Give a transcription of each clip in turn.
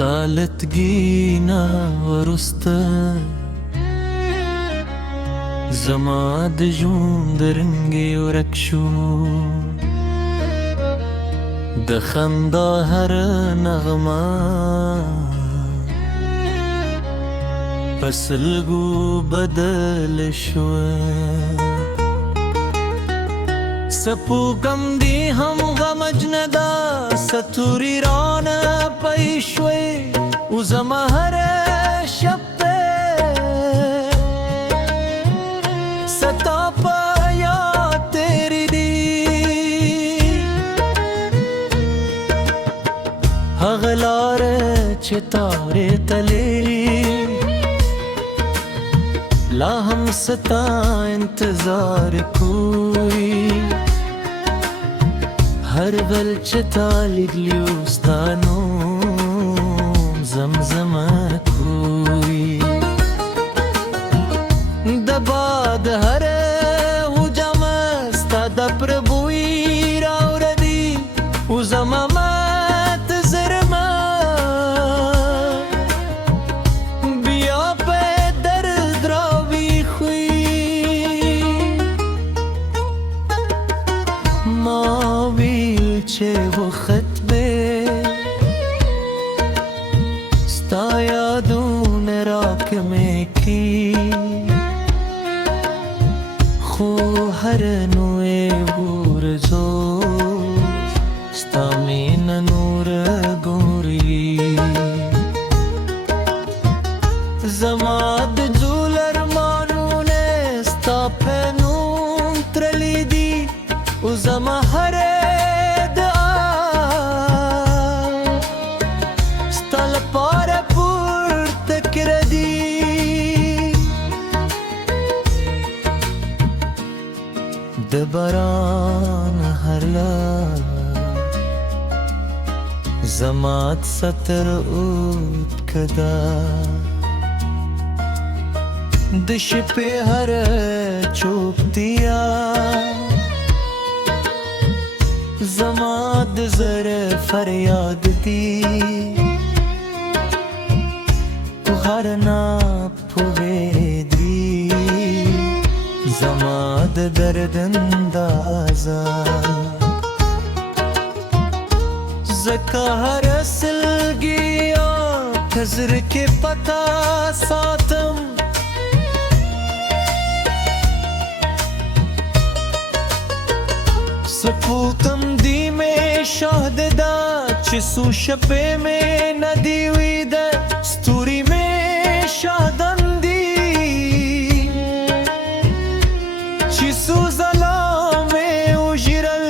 ستالتگینا ورسته زما د ژوند رنګ ورک شو د خندا هر نغمه پسلګو بدل شوه سپو غم دی هم غمجندا ستوري رانه پېښوي او زما هر شب ستا په یاد تیری دی هغه لاره چې تارې تللی لا هم ستا انتظار کوي هر بل چې تا لیدلی ستا نوم زمزمه کوي د باد هر هجوم ستا د پربوی راوردي او زما مات زرمه بیا په درد راویښوي ما ویل چې وخت به ستا یادونه راکمې کی خو هر نوې ورځو ستا مینه نور ګوري زما د زول ارمانونه ستا په نوم تللي دي او زما هر دعا ستا لپاره پورته کړه دي د باران هر لار زمات ستر اوت کدا د شپې هر چوپتیا زما د زړه فریاد دی تو هر نا پوهېدی زما د درد اندازه زکه هر سلګیا خزر کې پتا ساتم سپوکم دی میں شاهد دا چې سو شپې میں ندی وی د ستوري میں شاهدن دی چې سو زلام وجرل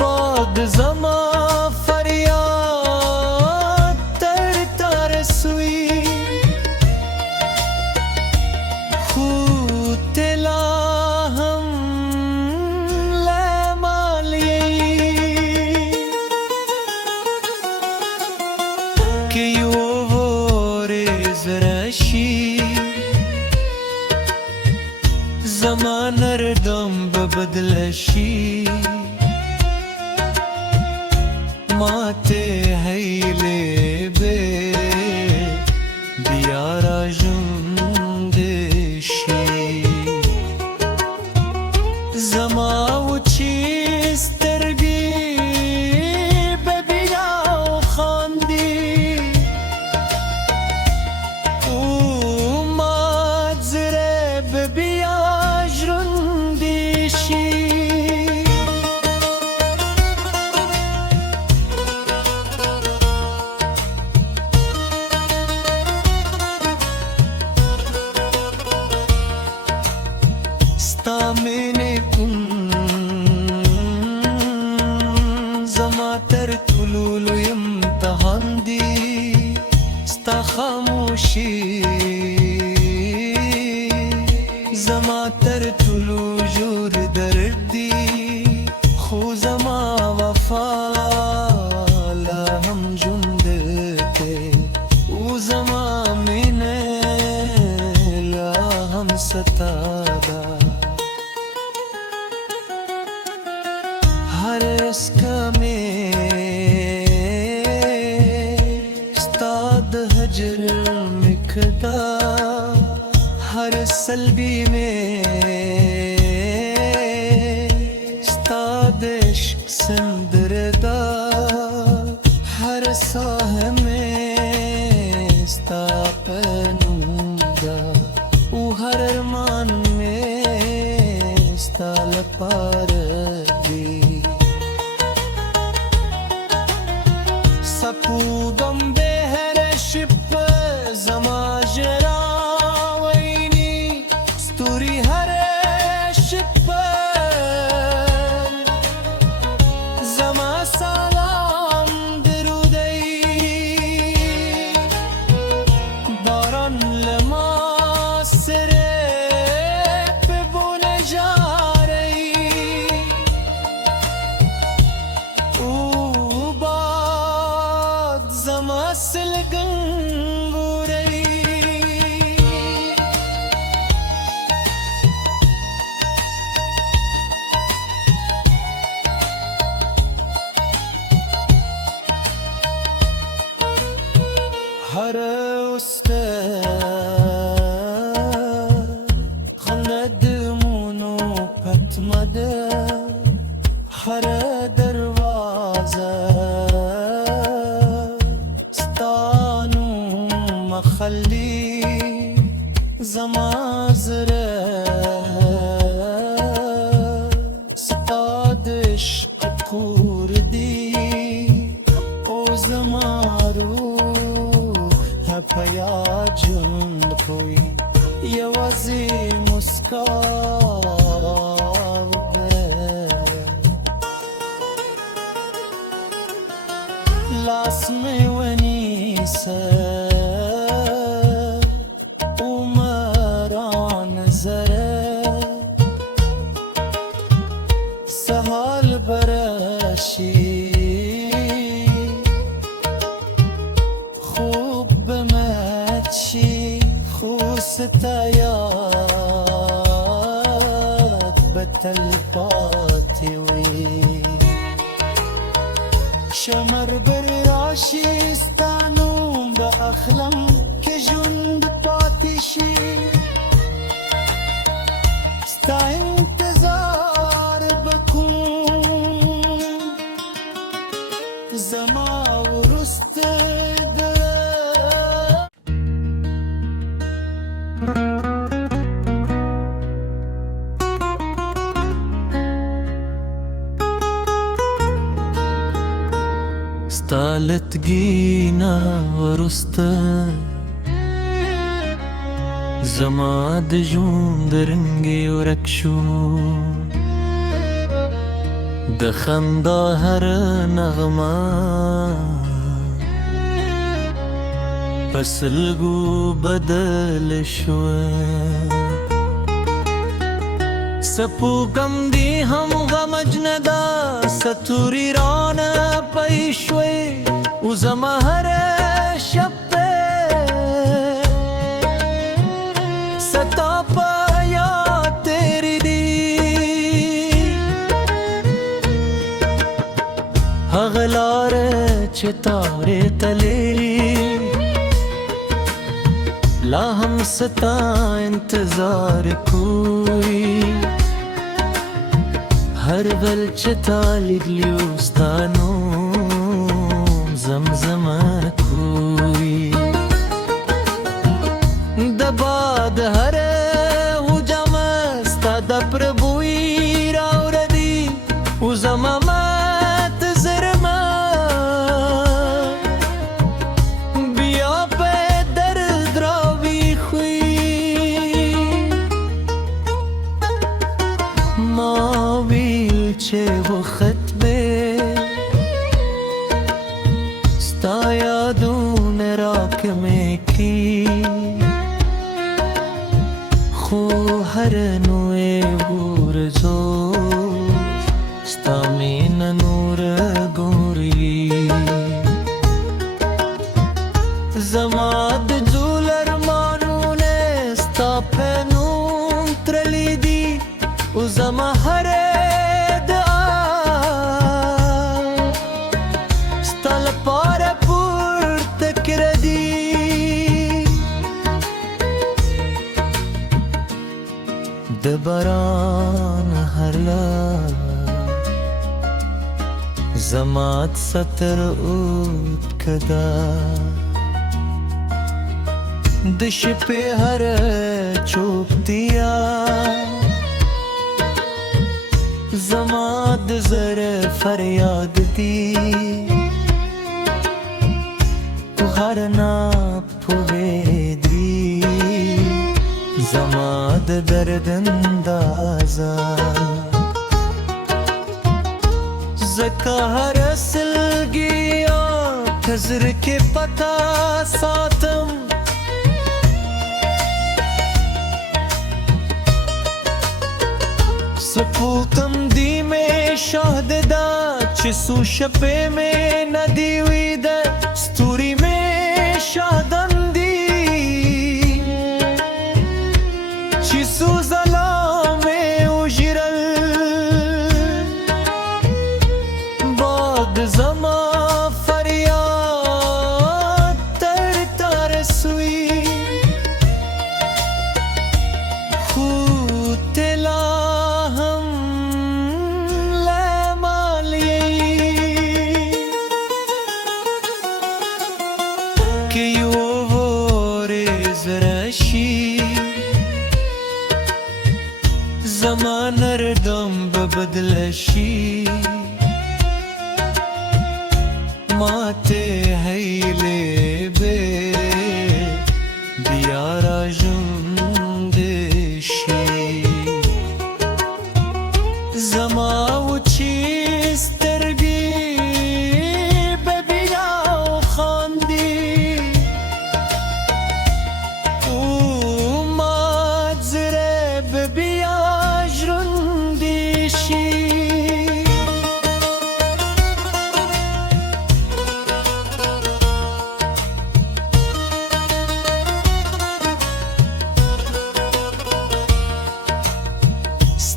باد زما فریاد تر تر سوی خو تلا که یو ورځ راشي زما نردم به بدل شي ماته هیلې به بیا راژوندې شي زما وچې سترګې به بیا وخاندي ستا مینې کوم زما تر ټولو لوی امتحان دی ستا خاموشي زما تر ټولو ژور درد دی خو زما وفا لا هم ژوند دی او زما مینه لا هم ستا ده हर रस्का में د هجر مکدا هر سلبی میں ستا د عشق سندردا ہر ساہ میں ستا پنوندا او ہر ارمان میں ستا لپار دی سپودم بهر شپ زماجرا وینی ستوری هر شپ زما سلام درودی باران لما سره په بول جاری او باد زما سلگن بوری هر استه خند مونو پتمده هر دروازه ستانو مخلی زما زره ستا د عشق کور دی او زما روح پیا جند کوئی یوازې مسکا لاس میں ونیسه عمران زره سهال برشی خوب بمچی خوستا یاد بتل پاتی وی شمر بر راشی ستانوم با اخلم که جند پاتی شی ستا انتظار بکن زما ورست ده ستالتگینا ورسته زما د ژوند رنګ ورک شو د خندا هر نغمه پسلګو بدل شوه سپو غم دی هم غمجندا ستوری ران پیشوی او زما هر شب ستا پایا تیری دی اغلار چتارے تلیری لا ہم ستا انتظار کوئی هر بل چتا لیدلیوستانو زمزمه کوئی دباد هر حجم ستا د پربوی راوردی او زما مات زرما بیا په درد راوی خوی ما ویل چې وخت به ستا یادونه راکمې کی خو هر نوې ورځو ستا مینه نور ګوري زما د زول ارمانونه ستا په نوم ترلی دي او زما هر دعا ستا لپاره پورته کړه دي دبران هرلا زمات ستر اوت کدا د شپې هر چوپتیا زما د زړه فریاد دی په هر نا پوهېدوي زما د درد اندازه ځکه هر سلګیا په زړه کې پتا ساتم سپوتم دی میں شاهد دا چې سو شپې میں ندی وی د ستوري میں شاهدن دی چې سو زلا میں وژرل باد زما فریاد تر تر سوی خو تلا که یو ورځ راشي زما نردم به بدل شي ماته هیلې به بیا راژوندې شي زما وچې سترګې به بیا وخاندي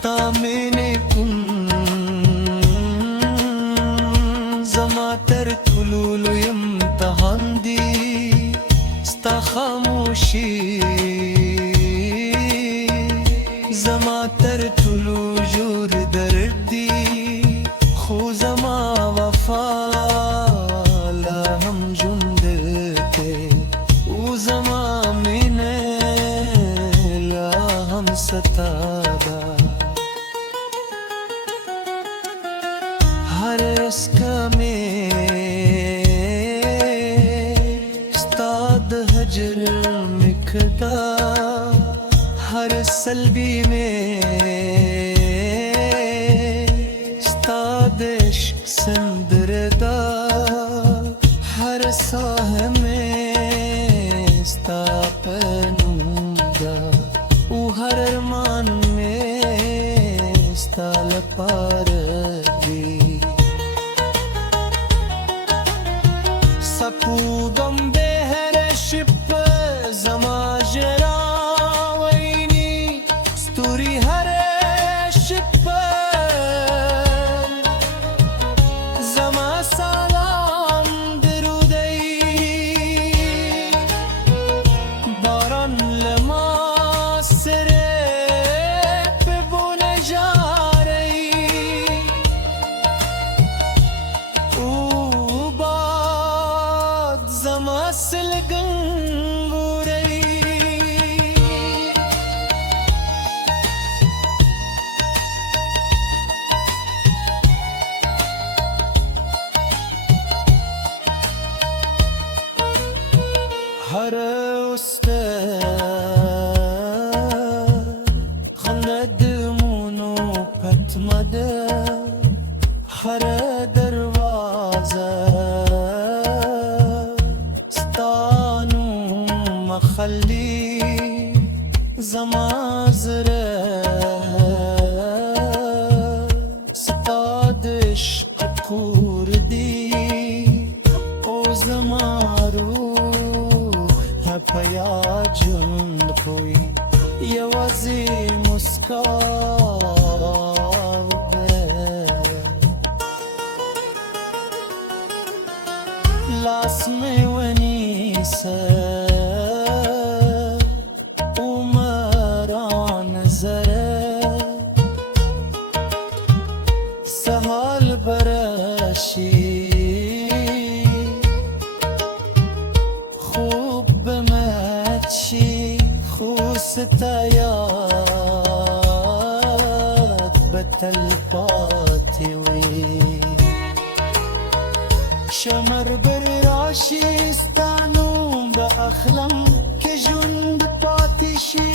ستا مینې کوم زما تر ټولو لوی امتحان دی ستا خاموشي زما تر ټولو ژور درد دی خو زما وفا لا هم ژوند دی او زما مینه لا هم ستا ده हर इसका में उस्ताद हजर मिखदा हर सलबी में उस्ताद इश्क संदरदा हर साह में उस्ता पनूदा वो हर अरमान में उस्ता लपार سپودم به هر شب زما جراوینی ستوری هر شب زما سلام درودی باران لما سره ببون جاری زما سلګن ګورې هر اوسته خند مونو پتمده هر دروازه مخلي زما زره ستا د عشق کور دی او زما روح ته په یاد ژوند کوي یوازې مسکا لاس مې ونیسه عمران زره ستایات بتل پاتې وي شمر بر راشي ستا نوم به اخلم که ژوند پاتې شي